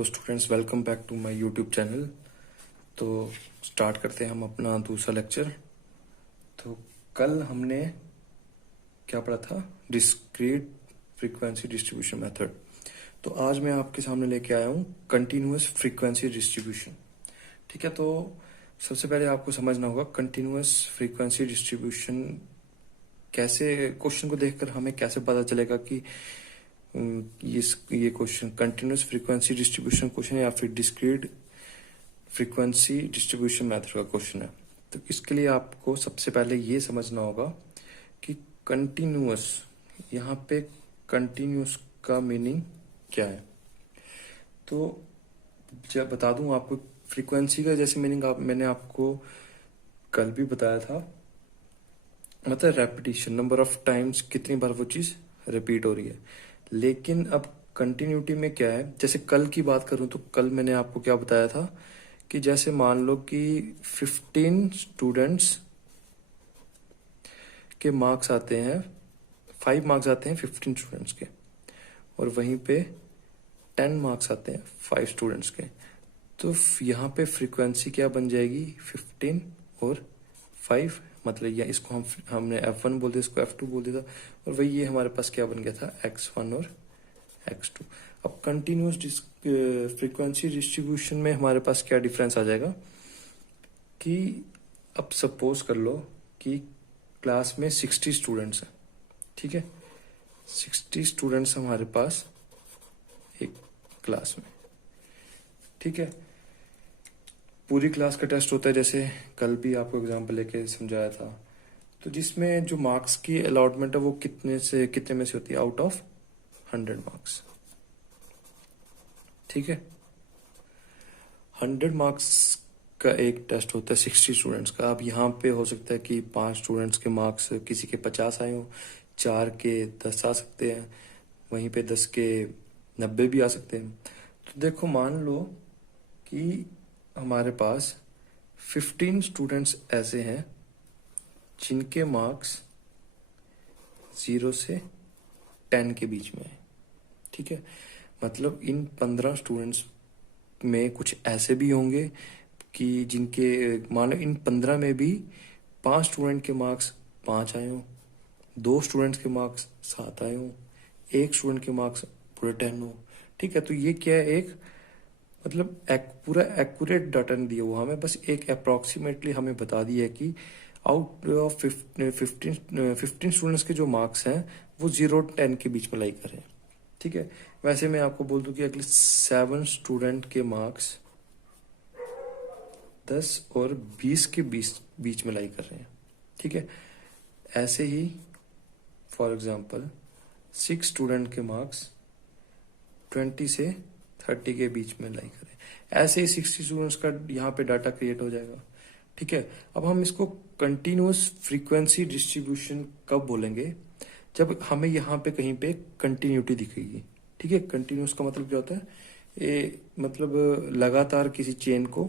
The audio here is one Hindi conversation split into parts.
तो students, welcome back to my YouTube channel. तो स्टार्ट करते हैं हम अपना दूसरा लेक्चर। तो कल हमने क्या पढ़ा था? Discrete frequency distribution method. तो आज मैं आपके सामने लेके आया हूँ कंटिन्यूअस फ्रीक्वेंसी डिस्ट्रीब्यूशन। ठीक है, तो सबसे पहले आपको समझना होगा कंटिन्यूअस फ्रीक्वेंसी डिस्ट्रीब्यूशन कैसे, क्वेश्चन को देखकर हमें कैसे पता चलेगा कि ये question continuous frequency distribution question है या फिर डिस्क्रीट फ्रीक्वेंसी डिस्ट्रीब्यूशन मेथड का क्वेश्चन है। तो इसके लिए आपको सबसे पहले ये समझना होगा कि कंटिन्यूअस, यहाँ पे कंटिन्यूअस का मीनिंग क्या है। तो जब बता दूं आपको फ्रीक्वेंसी का जैसे मीनिंग मैंने आपको कल भी बताया था, मतलब रेपिटेशन, नंबर ऑफ टाइम्स, कितनी बार वो चीज रिपीट हो रही है। लेकिन अब कंटिन्यूटी में क्या है, जैसे कल की बात करूं तो कल मैंने आपको क्या बताया था कि जैसे मान लो कि 15 स्टूडेंट्स के मार्क्स आते हैं, 5 मार्क्स आते हैं 15 स्टूडेंट्स के, और वहीं पे 10 मार्क्स आते हैं 5 स्टूडेंट्स के। तो यहाँ पे फ्रीक्वेंसी क्या बन जाएगी? 15 और 5, मतलब या इसको हमने F1 बोल दिया, इसको F2 बोल दिया था, और वही ये हमारे पास क्या बन गया था? X1 और X2। अब कंटिन्यूअस फ्रीक्वेंसी डिस्ट्रीब्यूशन में हमारे पास क्या डिफरेंस आ जाएगा कि अब सपोज कर लो कि क्लास में 60 स्टूडेंट्स हैं। ठीक है, 60 स्टूडेंट्स हमारे पास एक क्लास में। ठीक है, पूरी क्लास का टेस्ट होता है, जैसे कल भी आपको एग्जांपल लेके समझाया था। तो जिसमें जो मार्क्स की अलॉटमेंट है वो कितने में से होती है? Out of 100 marks. ठीक है, 100 मार्क्स का एक टेस्ट होता है 60 स्टूडेंट्स का। अब यहाँ पे हो सकता है कि 5 स्टूडेंट्स के मार्क्स किसी के 50 आए हो, 4 के 10 आ सकते हैं, वहीं पे 10 के 90 भी आ सकते हैं। तो देखो, मान लो कि हमारे पास 15 स्टूडेंट्स ऐसे हैं जिनके मार्क्स 0 से 10 के बीच में है। ठीक है, मतलब इन 15 स्टूडेंट्स में कुछ ऐसे भी होंगे कि जिनके, मान लो इन 15 में भी 5 स्टूडेंट के मार्क्स 5 आए हों, 2 स्टूडेंट्स के मार्क्स 7 आए हों, 1 स्टूडेंट के मार्क्स पूरे 10 हो। ठीक है, तो ये क्या है? एक मतलब पूरा एक्यूरेट डाटा नहीं दिया हुआ हमें, बस एक अप्रोक्सीमेटली हमें बता दिया है कि आउट ऑफ 15 स्टूडेंट्स के जो मार्क्स हैं वो 0-10 के बीच में लाई कर रहे हैं। ठीक है, वैसे मैं आपको बोल दूं कि अगले 7 स्टूडेंट के मार्क्स 10 और 20 के बीच में लाई कर रहे हैं। ठीक है, ऐसे ही फॉर एग्जांपल 6 स्टूडेंट के मार्क्स 20 से 30 के बीच में लाई कर रहे हैं। ऐसे ही 60 स्टूडेंट्स का यहाँ पे डाटा क्रिएट हो जाएगा। ठीक है, अब हम इसको कंटिन्यूअस फ्रीक्वेंसी डिस्ट्रीब्यूशन कब बोलेंगे? जब हमें यहाँ पे कहीं पे कंटिन्यूटी दिखेगी। ठीक है, कंटिन्यूअस का मतलब क्या होता है? ये मतलब लगातार किसी चेन को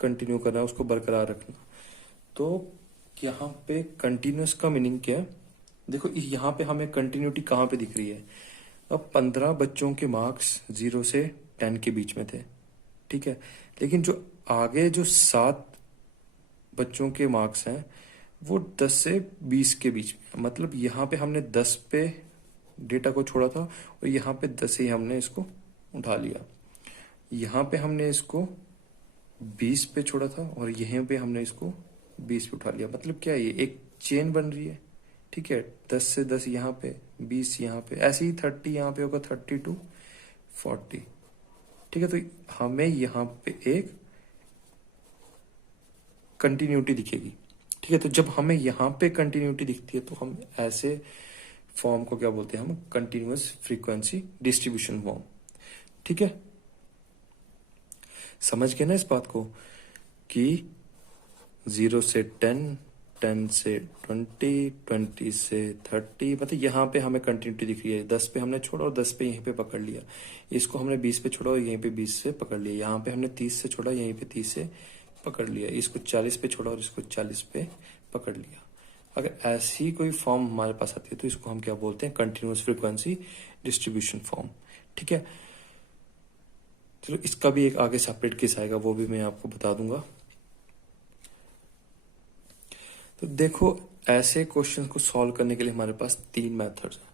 कंटिन्यू करना, उसको बरकरार रखना। तो यहाँ पे कंटिन्यूअस का मीनिंग क्या है? देखो, यहाँ पे हमें कंटिन्यूटी कहाँ पे दिख रही है? अब 15 बच्चों के मार्क्स 0 से 10 के बीच में थे। ठीक है, लेकिन जो आगे जो 7 बच्चों के मार्क्स हैं वो 10 से 20 के बीच में। मतलब यहाँ पे हमने 10 पे डेटा को छोड़ा था और यहाँ पे 10 से ही हमने इसको उठा लिया। यहाँ पे हमने इसको 20 पे छोड़ा था और यहीं पे हमने इसको 20 पे उठा लिया। मतलब क्या है? ये एक चेन बन रही है। ठीक है, 10 से 10 यहाँ पे, 20 यहाँ पे, ऐसे ही 30 यहाँ पे होगा, 30 to 40। ठीक है, तो हमें यहाँ पे एक कंटिन्यूटी दिखेगी। ठीक है, तो जब हमें यहाँ पे कंटिन्यूटी दिखती है तो हम ऐसे फॉर्म को क्या बोलते हैं? हम कंटिन्यूअस फ्रीक्वेंसी डिस्ट्रीब्यूशन फॉर्म। ठीक है, समझ गए ना इस बात को कि 0 से 10, 10 से 20, 20 से 30, मतलब यहाँ पे हमें कंटिन्यूटी दिख रही है। 10 पे हमने छोड़ा और 10 पे यहीं पे पकड़ लिया। इसको हमने 20 पे छोड़ा और यहीं पे 20 से पकड़ लिया। यहाँ पे हमने 30 से छोड़ा, यहीं पे 30 से पकड़ लिया। इसको 40 पे छोड़ा और इसको 40 पे पकड़ लिया। अगर ऐसी कोई फॉर्म हमारे पास आती है तो इसको हम क्या बोलते हैं? Continuous frequency distribution form. ठीक है, चलो इसका भी एक आगे सेपरेट केस आएगा, वो भी मैं आपको बता दूंगा। तो देखो ऐसे क्वेश्चन को सॉल्व करने के लिए हमारे पास 3 मेथड्स हैं।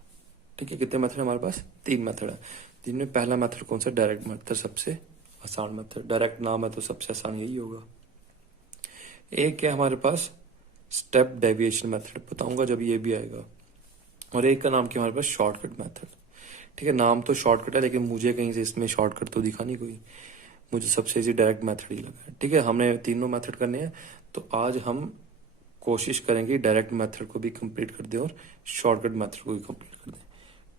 ठीक है, कितने मेथड हमारे पास? 3 मेथड है। जिनमें पहला मेथड कौन सा? डायरेक्ट मेथड, सबसे आसान मेथड। डायरेक्ट नाम है तो सबसे आसान यही होगा। एक है हमारे पास स्टेप डेविएशन मेथड, बताऊंगा जब ये भी आएगा। और एक का नाम क्या हमारे पास? Shortcut method. ठीक है, नाम तो शॉर्टकट है लेकिन मुझे कहीं से इसमें शॉर्टकट तो दिखा नहीं कोई, मुझे सबसे इजी डायरेक्ट मेथड ही लगा है। ठीक है, हमने तीनों मेथड करने हैं, तो आज हम कोशिश करेंगे डायरेक्ट मेथड को भी कंप्लीट कर दें और शॉर्टकट मेथड को भी कंप्लीट कर दें।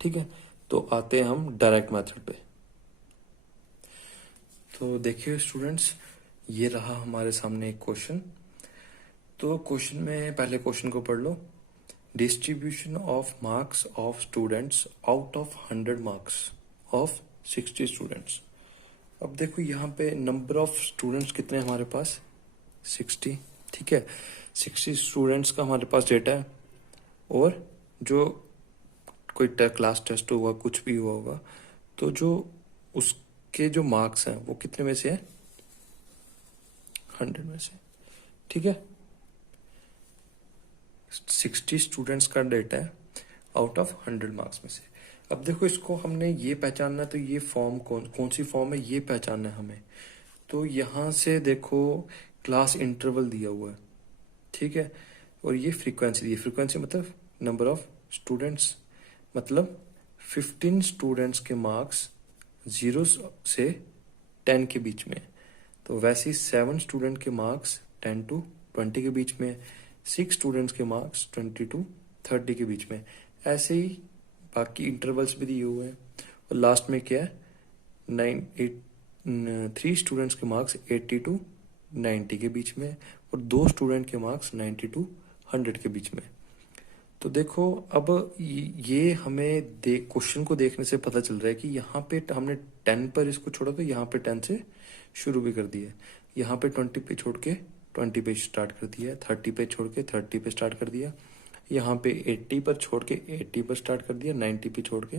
ठीक है, तो आते हैं हम डायरेक्ट मेथड पे। तो देखिए स्टूडेंट्स, ये रहा हमारे सामने एक क्वेश्चन। तो क्वेश्चन में पहले क्वेश्चन को पढ़ लो। Distribution of marks of students out of 100 marks of 60 students. अब देखो यहाँ पे नंबर ऑफ स्टूडेंट्स कितने हैं हमारे पास? 60। ठीक है, 60 स्टूडेंट्स का हमारे पास डेटा है, और जो कोई क्लास टेस्ट हुआ, कुछ भी हुआ होगा, तो जो उसके जो मार्क्स हैं वो कितने में से है? 100 में से। ठीक है, 60 स्टूडेंट्स का डेटा है आउट ऑफ 100 मार्क्स में से। अब देखो इसको हमने ये पहचानना है, तो ये फॉर्म कौन सी फॉर्म है ये पहचानना है हमें। तो यहां से देखो क्लास इंटरवल दिया हुआ है। ठीक है, और ये फ्रीक्वेंसी दी, फ्रीक्वेंसी मतलब नंबर ऑफ स्टूडेंट्स, मतलब 15 स्टूडेंट्स के मार्क्स 0 से 10 के बीच में। तो वैसे ही 7 स्टूडेंट के मार्क्स 10 टू 20 के बीच में, 6 स्टूडेंट्स के मार्क्स 20 टू 30 के बीच में। ऐसे ही बाकी इंटरवल्स भी दिए हुए हैं। और लास्ट में क्या है? 3 स्टूडेंट्स के मार्क्स 80 टू 90 के बीच में, और 2 स्टूडेंट के मार्क्स 90 टू 100 के बीच में। तो देखो अब ये हमें क्वेश्चन को देखने से पता चल रहा है कि यहाँ पे हमने 10 पर इसको छोड़ा, तो यहाँ पे 10 से शुरू भी कर दिया है। यहाँ पे 20 पे छोड़ के 20 पे स्टार्ट कर दिया, 30 पे छोड़ के 30 पे स्टार्ट कर दिया, यहाँ पे 80 पर छोड़ के 80 पर स्टार्ट कर दिया, 90 पे छोड़ के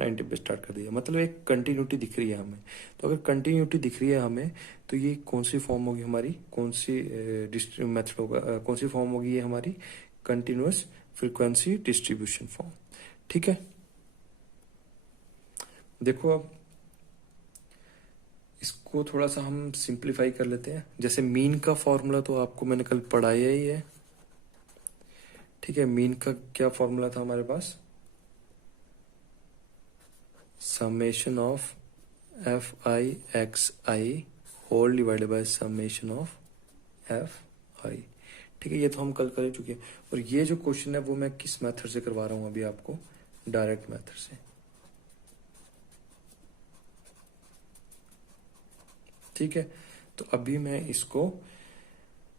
90 पे स्टार्ट कर दिया। मतलब एक कंटिन्यूटी दिख रही है हमें। तो अगर कंटिन्यूटी दिख रही है हमें, तो ये कौन सी फॉर्म होगी हमारी? कौन सी मेथड होगा? कौन सी फॉर्म होगी ये हमारी? Continuous frequency distribution form. ठीक है, देखो अब इसको थोड़ा सा हम सिंप्लीफाई कर लेते हैं। जैसे मीन का फॉर्मूला तो आपको मैंने कल पढ़ाया ही है। ठीक है, मीन का क्या फॉर्मूला था हमारे पास? Summation of F I X I whole divided by summation of F I. ठीक है, ये तो हम कल कर चुके हैं। और ये जो क्वेश्चन है वो मैं किस मेथड से करवा रहा हूं अभी आपको? डायरेक्ट मेथड से। ठीक है, तो अभी मैं इसको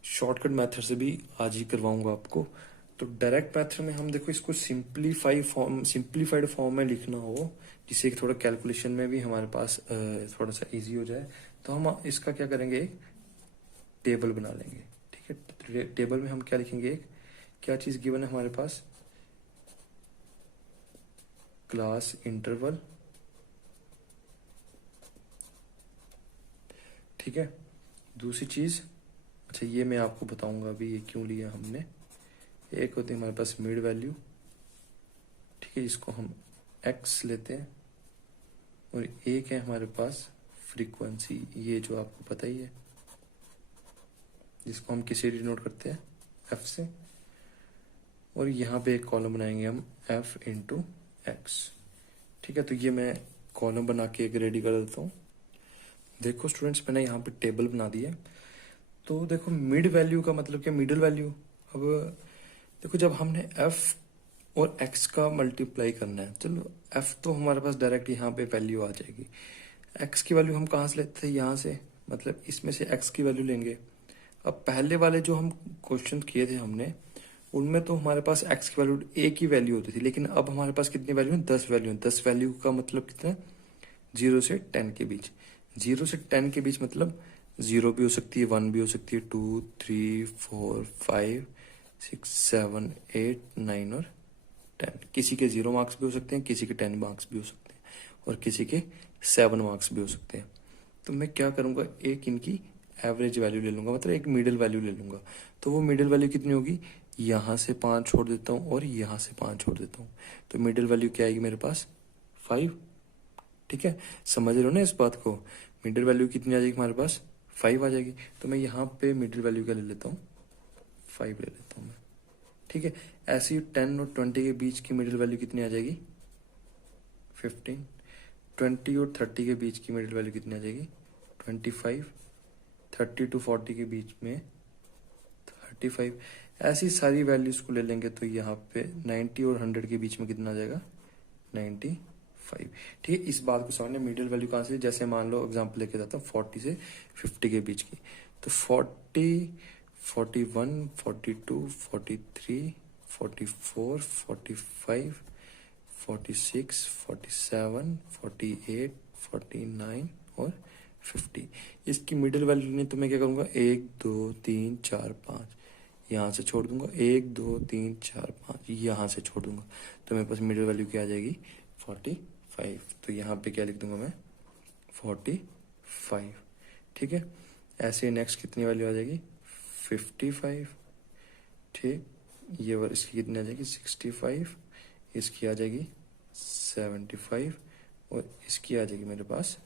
शॉर्टकट मेथड से भी आज ही करवाऊंगा आपको। तो डायरेक्ट मेथड में हम देखो इसको सिंप्लीफाइड फॉर्म में लिखना हो, जिससे कि थोड़ा कैलकुलेशन में भी हमारे पास थोड़ा सा इजी हो जाए, तो हम इसका क्या करेंगे? एक टेबल बना लेंगे। ठीक है, टेबल में हम क्या लिखेंगे? एक क्या चीज गिवन है हमारे पास? Class interval. ठीक है, दूसरी चीज, अच्छा ये मैं आपको बताऊंगा अभी ये क्यों लिया हमने। एक होती है हमारे पास मिड वैल्यू। ठीक है, इसको हम एक्स लेते हैं। और एक है हमारे पास फ्रीक्वेंसी, ये जो आपको पता ही है, जिसको हम किसे डिनोट करते हैं? एफ से। और यहाँ पे एक कॉलम बनाएंगे हम एफ इंटू एक्स। ठीक है, तो ये मैं कॉलम बना के एक रेडी कर देता हूँ। देखो स्टूडेंट्स, मैंने यहाँ पे टेबल बना दी है। तो देखो मिड वैल्यू का मतलब क्या? Middle value. अब देखो जब हमने एफ और एक्स का मल्टीप्लाई करना है, चलो एफ तो हमारे पास डायरेक्ट यहाँ पे वैल्यू आ जाएगी। एक्स की वैल्यू हम कहाँ से लेते थे? यहाँ से, मतलब इसमें से एक्स की वैल्यू लेंगे। अब पहले वाले जो हम क्वेश्चन किए थे हमने, उनमें तो हमारे पास एक्स की वैल्यू एक ही वैल्यू होती थी, लेकिन अब हमारे पास कितनी वैल्यू है? 10 वैल्यू है। 10 वैल्यू का मतलब कितना? 0 से 10 के बीच। 0 से 10 के बीच मतलब 0 भी हो सकती है, 1 भी हो सकती है, 2 3 4 5 6 7 8 9 और 10। किसी के 0 मार्क्स भी हो सकते हैं, किसी के 10 मार्क्स भी हो सकते हैं, और किसी के 7 मार्क्स भी हो सकते हैं। तो मैं क्या करूंगा, एक इनकी एवरेज वैल्यू ले लूंगा, मतलब एक मिडिल वैल्यू ले लूंगा। तो वो मिडिल वैल्यू कितनी होगी, यहाँ से 5 छोड़ देता हूँ और यहाँ से 5 छोड़ देता हूँ, तो मिडिल वैल्यू क्या आएगी मेरे पास, 5। ठीक है, समझ रहे हो ना इस बात को। मिडिल वैल्यू कितनी आ जाएगी हमारे पास, 5 आ जाएगी। तो मैं यहाँ पे मिडिल वैल्यू क्या ले लेता हूँ, 5 ले लेता हूँ मैं। ठीक है, ऐसे ही 10 और 20 के बीच की मिडिल वैल्यू कितनी आ जाएगी, 15। 20 और 30 के बीच की मिडिल वैल्यू कितनी आ जाएगी, 25। 30 to 40 के बीच में 35। ऐसी सारी वैल्यूज को ले लेंगे तो यहाँ पे 90 और 100 के बीच में कितना आ जाएगा, 95। ठीक है, इस बात को समझना, मिडिल वैल्यू कहाँ से, जैसे मान लो एग्जांपल लेके जाता हूँ 40 से 50 के बीच की, तो 40, 41, 42, 43, 44, 45, 46, 47, 48, 49 और 50। इसकी मिडिल वैल्यू नहीं तो मैं क्या करूंगा, 1 2 3 4 5 यहाँ से छोड़ दूंगा, 1 2 3 4 5 यहाँ से छोड़ दूंगा, तो मेरे पास मिडिल वैल्यू क्या आ जाएगी, 45। तो यहाँ पे क्या लिख दूंगा मैं, 45। ठीक है, ऐसे नेक्स्ट कितनी वैल्यू आ जाएगी, 55। ठीक, ये वाली इसकी कितनी आ जाएगी, 65। इसकी आ जाएगी 75 और इसकी आ जाएगी मेरे पास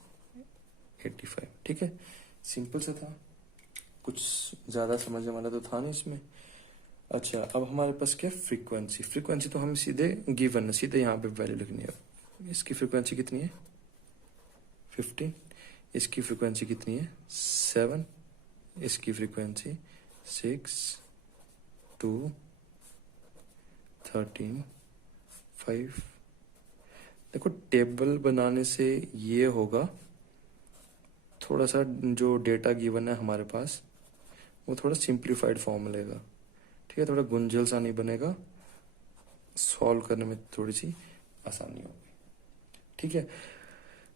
85। ठीक है, सिंपल सा था, कुछ ज्यादा समझने वाला तो था नहीं इसमें। अच्छा, अब हमारे पास क्या, फ्रीक्वेंसी। फ्रीक्वेंसी तो हम सीधे गिवन है, सीधे यहाँ पे वैल्यू लिखनी है। इसकी फ्रीक्वेंसी कितनी है, 15। इसकी फ्रीक्वेंसी कितनी है, 7। इसकी फ्रीक्वेंसी 6, 2, 13, 5। देखो टेबल बनाने से ये होगा, थोड़ा सा जो डेटा गिवन है हमारे पास वो थोड़ा सिंप्लीफाइड फॉर्म मिलेगा। ठीक है, थोड़ा गुंझल सा नहीं बनेगा, सॉल्व करने में थोड़ी सी आसानी होगी। ठीक है,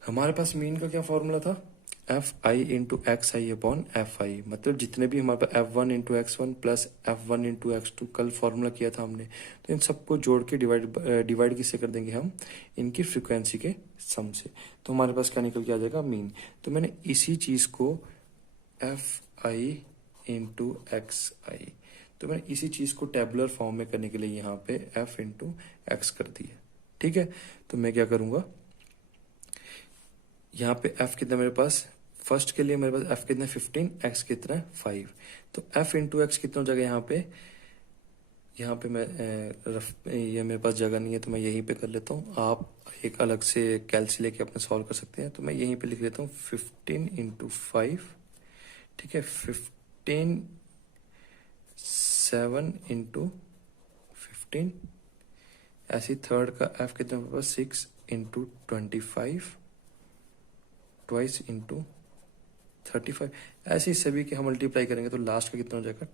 हमारे पास मीन का क्या फॉर्मूला था, F I into x I upon F I, मतलब जितने भी हमारे पास F1 into x1 plus F1 into x2 कल फॉर्मूला किया था हमने, तो इन सबको जोड़ के डिवाइड किससे कर देंगे हम, इनकी फ्रीक्वेंसी के सम से। तो हमारे पास क्या निकल के आ जाएगा, मीन। तो मैंने इसी चीज को एफ आई इंटू एक्स आई, तो मैंने इसी चीज को टेबुलर फॉर्म में करने के लिए यहाँ पे f इंटू एक्स कर दिया। ठीक है, तो मैं क्या करूंगा, यहाँ पे f कितना मेरे पास, फर्स्ट के लिए मेरे पास f कितना 15, x कितना 5, तो f इंटू एक्स कितना हो जाएगा यहाँ पे मैं ये मेरे पास जगह नहीं है तो मैं यहीं पे कर लेता हूँ। आप एक अलग से कैलसी लेके अपने सॉल्व कर सकते हैं, तो मैं यहीं पे लिख लेता हूँ 15 इंटू 5। ठीक है, 15, 7 इंटू 15। ऐसी थर्ड का f कितना मेरे पास, 6 इंटू 25 ट्वाइस इंटू 35। ऐसे ही सभी के हम मल्टीप्लाई करेंगे तो लास्ट का कितना हो जाएगा,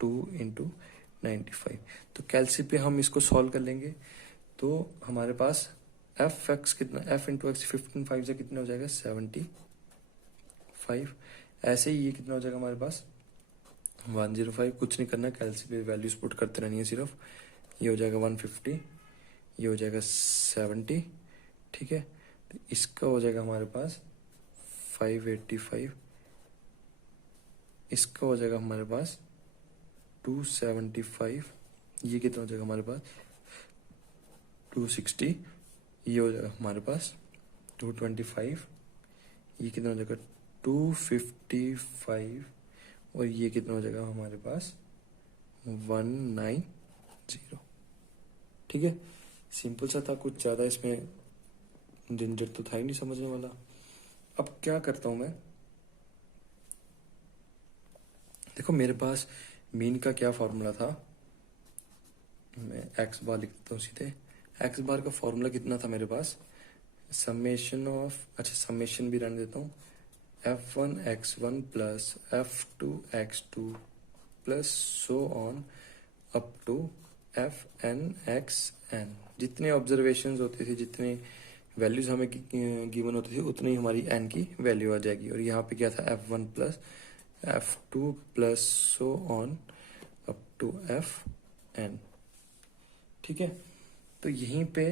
2 इंटू 95। तो कैलसी पे हम इसको सॉल्व कर लेंगे, तो हमारे पास एफ एक्स कितना, एफ इंटू एक्स 15 5 से कितना हो जाएगा, 75। ऐसे ही ये कितना हो जाएगा हमारे पास, 105। कुछ नहीं करना, कैलसी पे वैल्यूज पुट करते रहनी है सिर्फ। ये हो जाएगा 150, ये हो जाएगा 70। ठीक है, तो इसका हो जाएगा हमारे पास 585, इसका हो जाएगा हमारे पास 275, ये कितना हो जाएगा हमारे पास 260, ये हो जाएगा हमारे पास 225, ये कितना हो जाएगा 255 और ये कितना हो जाएगा हमारे पास 190। ठीक है, सिंपल सा था, कुछ ज्यादा इसमें झंझट तो था ही नहीं समझने वाला। अब क्या करता हूं मैं, देखो मेरे पास मीन का क्या फॉर्मूला था, मैं एक्स बार लिख देता हूँ सीधे। एक्स बार का फॉर्मूला कितना था मेरे पास, समेशन ऑफ, अच्छा समेशन भी रहने देता हूँ, f1 x1 plus f2 x2 plus so on up to fn xn। जितने ऑब्जर्वेशंस होते थे, जितने वैल्यूज हमें गिवन होती थी, उतनी ही हमारी n की वैल्यू आ जाएगी। और यहाँ पे क्या था, f1 plus f2 plus so on up to fn। ठीक है, तो यहीं पे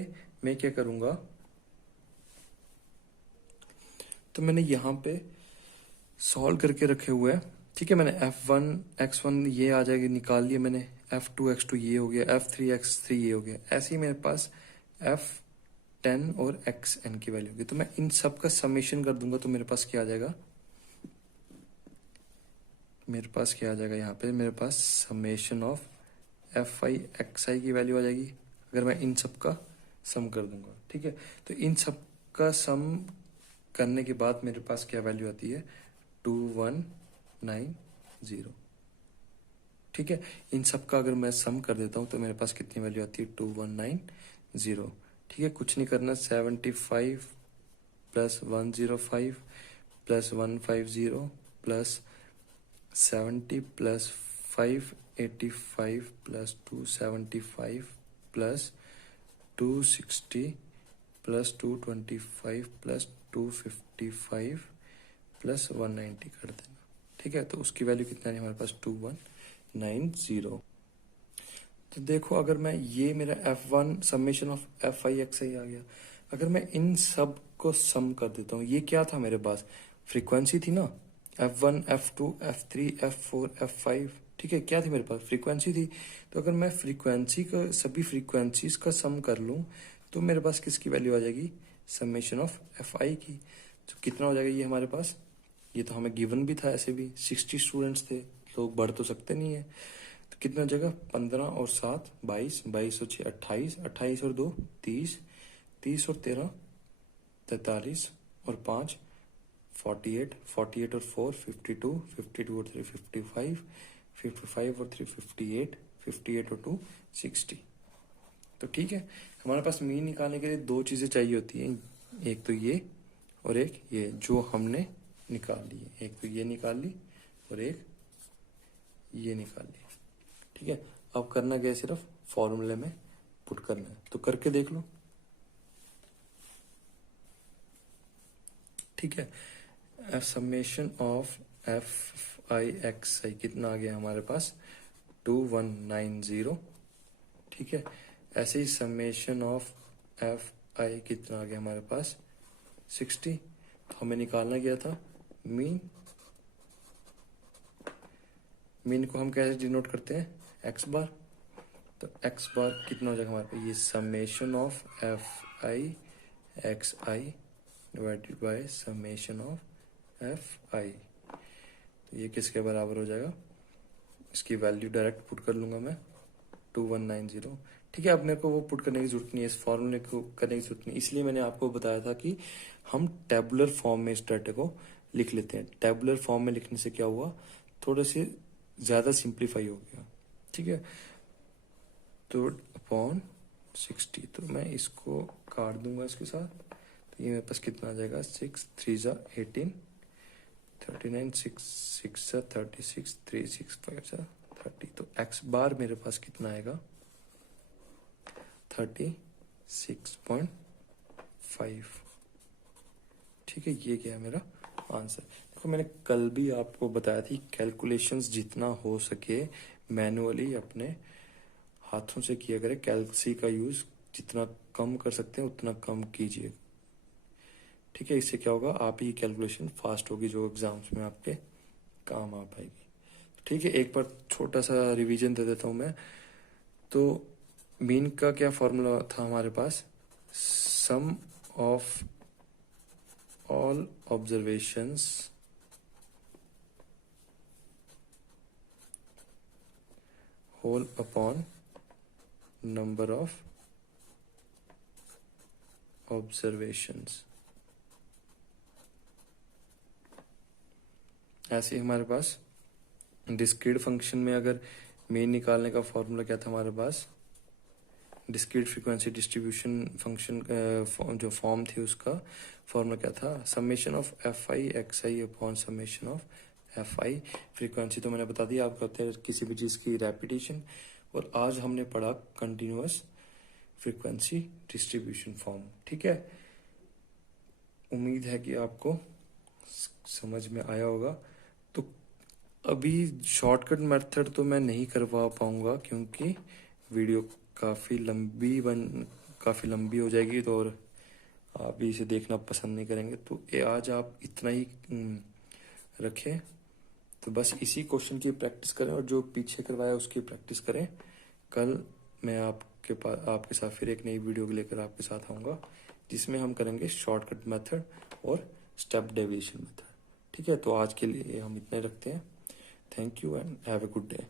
मैं क्या करूंगा, तो मैंने यहाँ पे सॉल्व करके रखे हुए हैं। ठीक है, मैंने f1 x1 ये आ जाएगी, निकाल लिया मैंने, f2 x2 ये हो गया, f3 x3 ये हो गया। ऐसे ही मेरे पास f10 और xn की वैल्यू होगी। तो मैं इन सब का समेशन कर दूंगा, तो मेरे पास क्या आ जाएगा, मेरे पास क्या आ जाएगा यहाँ पे, मेरे पास समेशन ऑफ fi xi की वैल्यू आ जाएगी, अगर मैं इन सब का सम कर दूंगा। ठीक है, तो इन सब का सम करने के बाद मेरे पास क्या वैल्यू आती है, 2190। ठीक है, इन सब का अगर मैं सम कर देता हूँ तो मेरे पास कितनी वैल्यू आती है, 2190। ठीक है, कुछ नहीं करना, 75 plus 105 plus 150 plus 70 plus 585 plus 275 plus 260 plus 225 plus 255 plus 190 कर देना। ठीक है, तो उसकी वैल्यू कितना है हमारे पास, 2190। तो देखो, अगर मैं ये मेरा f1 summation of fi xi आ गया, अगर मैं इन सब को सम कर देता हूँ, ये क्या था मेरे पास, फ्रीक्वेंसी थी ना, f1 f2 f3 f4 f5। ठीक है, क्या थी मेरे पास, फ्रीक्वेंसी थी। तो अगर मैं फ्रीक्वेंसी का, सभी फ्रीक्वेंसीज का सम कर लूँ, तो मेरे पास किसकी वैल्यू आ जाएगी, समेशन ऑफ fi की। तो कितना हो जाएगा ये हमारे पास, ये तो हमें गिवन भी था, ऐसे भी 60 स्टूडेंट्स थे, लोग बढ़ तो सकते नहीं है। तो कितना जगह, 15 और 7 22, 22 और 6 28, 28 और 2 30, 30 और 13 43 और 5 48, 48 और 4 52, 52 और 3 55, 55 और 3 58, 58 और 2 60। तो ठीक है, हमारे पास मीन निकालने के लिए दो चीजें चाहिए होती हैं, एक तो ये और एक ये, जो हमने निकाल ली है। एक तो ये निकाल ली और एक ये निकाल ली। ठीक है, अब करना क्या है, सिर्फ फॉर्मूले में पुट करना है, तो करके देख लो। ठीक है, समेशन ऑफ fi xi कितना आ गया हमारे पास, 2190। ठीक है, ऐसे ही समेशन ऑफ fi कितना आ गया हमारे पास, 60। तो हमें निकालना गया था मीन, मीन को हम कैसे डिनोट करते हैं, एक्स बार। तो एक्स बार कितना हो जाएगा हमारे पास, ये summation of fi xi divided by summation of fi। तो ये किसके बराबर हो जाएगा, इसकी वैल्यू डायरेक्ट पुट कर लूंगा मैं, 2190। ठीक है, अब मेरे को वो पुट करने की जरूरत नहीं है, इस फॉर्मूले को करने की जरूरत नहीं, इसलिए मैंने आपको बताया था कि हम टेबुलर फॉर्म में इस डाटा को लिख लेते हैं। टेबुलर फॉर्म में लिखने से क्या हुआ, थोड़े से ज्यादा सिंप्लीफाई हो गया। ठीक है, तो अपॉन 60, तो मैं इसको काट दूंगा इसके साथ, तो ये मेरे पास कितना आ जाएगा, 6 3 जा 18, 39 6 6 जा 36, 3 6 5 जा 30। तो एक्स बार मेरे पास कितना आएगा, 36.5। ठीक है, ये क्या है मेरा आंसर। देखो, मैंने कल भी आपको बताया थी, कैलकुलेशंस जितना हो सके मैनुअली अपने हाथों से किया करें, कैलसी का यूज जितना कम कर सकते हैं उतना कम कीजिए। ठीक है, इससे क्या होगा, आप ही कैलकुलेशन फास्ट होगी, जो एग्जाम्स में आपके काम आ पाएगी। ठीक है, एक बार छोटा सा रिवीजन दे देता हूं मैं। तो मीन का क्या फॉर्मूला था हमारे पास, sum of all observations whole upon number of observations. ऐसे ही हमारे पास डिस्क्रीट फंक्शन में अगर मीन निकालने का फॉर्मूला क्या था हमारे पास, डिस्क्रीट फ्रीक्वेंसी डिस्ट्रीब्यूशन फंक्शन जो फॉर्म थी उसका फॉर्मूला क्या था, summation of fi xi upon summation of fi। Frequency तो मैंने बता दिया, आप कहते हैं किसी भी चीज की रेपिटेशन। और आज हमने पढ़ा कंटिन्यूअस फ्रीक्वेंसी डिस्ट्रीब्यूशन फॉर्म। ठीक है, उम्मीद है कि आपको समझ में आया होगा। तो अभी शॉर्टकट मेथड तो मैं नहीं करवा पाऊंगा, क्योंकि वीडियो काफी लंबी हो जाएगी, तो और आप भी इसे देखना पसंद नहीं करेंगे। तो आज आप इतना ही रखें। तो बस इसी क्वेश्चन की प्रैक्टिस करें और जो पीछे करवाया उसकी प्रैक्टिस करें। कल मैं आपके साथ फिर एक नई वीडियो लेकर आपके साथ आऊँगा, जिसमें हम करेंगे शॉर्टकट मेथड और स्टेप डेविएशन मेथड। ठीक है, तो आज के लिए हम इतने रखते हैं। Thank you and have a good day.